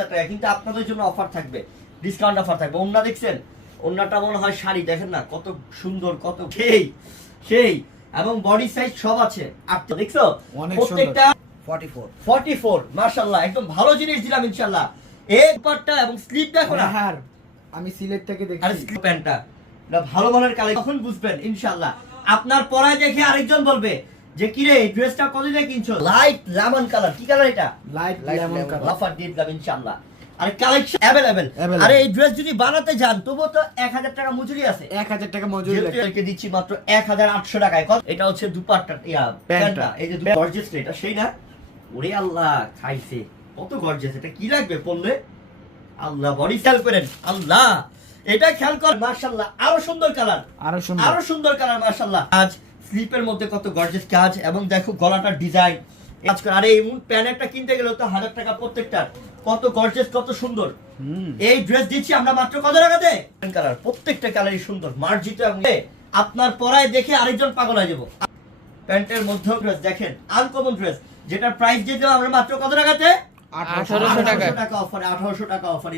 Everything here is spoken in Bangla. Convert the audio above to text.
টাকা, কিন্তু আপনাদের জন্য অফার থাকবে, ডিসকাউন্ট অফার থাকবে। ওন্না দেখছেন, ওন্নাটা মনে হয় শাড়ি, দেখেন না কত সুন্দর, কত সেই সেই, এবং বডি সাইজ সব আছে। আটটা দেখছো, প্রত্যেকটা 44 মাশাআল্লাহ, একদম ভালো জিনিস দিলাম ইনশাআল্লাহ। এই পাটটা এবং স্লিপ দেখো না, হ্যাঁ আমি সিলেট থেকে আর দেখছি স্লিপ প্যান্টটা না ভালো মানের কালেকশন, তখন বুঝবেন ইনশাআল্লাহ। আপনার পরায় দেখে আরেকজন বলবে যে কি রে এই ড্রেসটা কত দিয়ে কিনছো, লাইট লেমন কালার। কি কালার এটা? Light lemon colour. অফার দিয়ে দিলাম ইনশাআল্লাহ। আর কালেকশন अवेलेबल। Available। আরে এই ড্রেস যদি বানাতে যান তবুও তো 1000 টাকা মজুরি আছে। 1000 টাকা মজুরি লাগে। যেহেতু দিচ্ছি মাত্র 1800 টাকায়। এটা হচ্ছে দুপাট্টা, প্যান্টটা। এই যে গর্জিয়াস, এটা সেই না? ওরে আল্লাহ, খাইছে কত গর্জিয়াস। এটা কি লাগবে পরলে? আল্লাহ, বডি সেল করেন আল্লাহ, এটা খেয়াল কর মাশাআল্লাহ, আরো সুন্দর কালার, আরো সুন্দর কালার মাশাআল্লাহ। আজ স্লিপের মধ্যে কত গর্জিয়াস কাজ, এবং দেখো গলাটার ডিজাইন কাজ করে। আরে এই প্যান্ট একটা কিনতে গেলে তো 1000 টাকা প্রত্যেকটা, কত গর্জিয়াস, কত সুন্দর। এই ড্রেস দিচ্ছি আমরা মাত্র কত টাকাতে? কালার, প্রত্যেকটা কালারই সুন্দর, মার্জিত, এবং আপনার পরায় দেখে আরেকজন পাগল হয়ে যাবো। প্যান্টের মধ্যেও ড্রেস দেখেন, আনকমন ড্রেস, যেটার প্রাইস দিয়ে দেবো আমরা মাত্র কত টাকাতে? 1800 টাকা অফার, 1800 টাকা অফার।